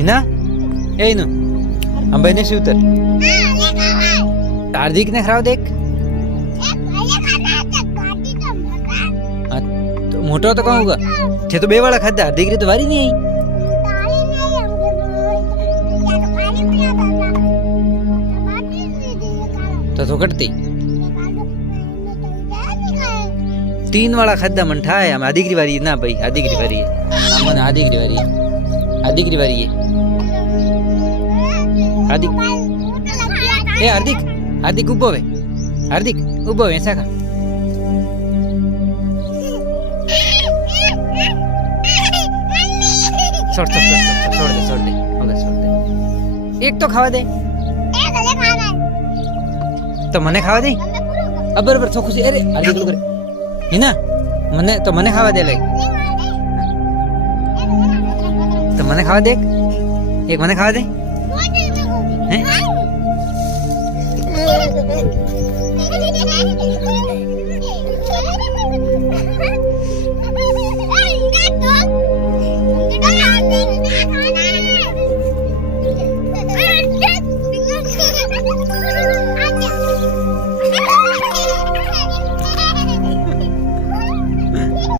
हिना ए इनु हम बने से उतर हार्दिक ने खराब देख हाँ, तो मोटो तो कहाँ होगा थे तो बे वाला खादा हार्दिक री तो वारी नहीं आई तो कटती 3 वाला खादा मन ठाए हम आधी की वारी ना भाई आधी की वारी है मन आधी की वारी है आधी की वारी है हार्दिक ए हार्दिक हार्दिक उभो वे हार्दिक उभो वे ऐसा का छोड़ दे ओके छोड़ दे एक तो खावा दे तो मने खावा दे अब बराबर छोकू से अरे हार्दिक करे है ना मने तो मने खावा दे लाइक तो मने खावा दे एक मने खावा दे हैं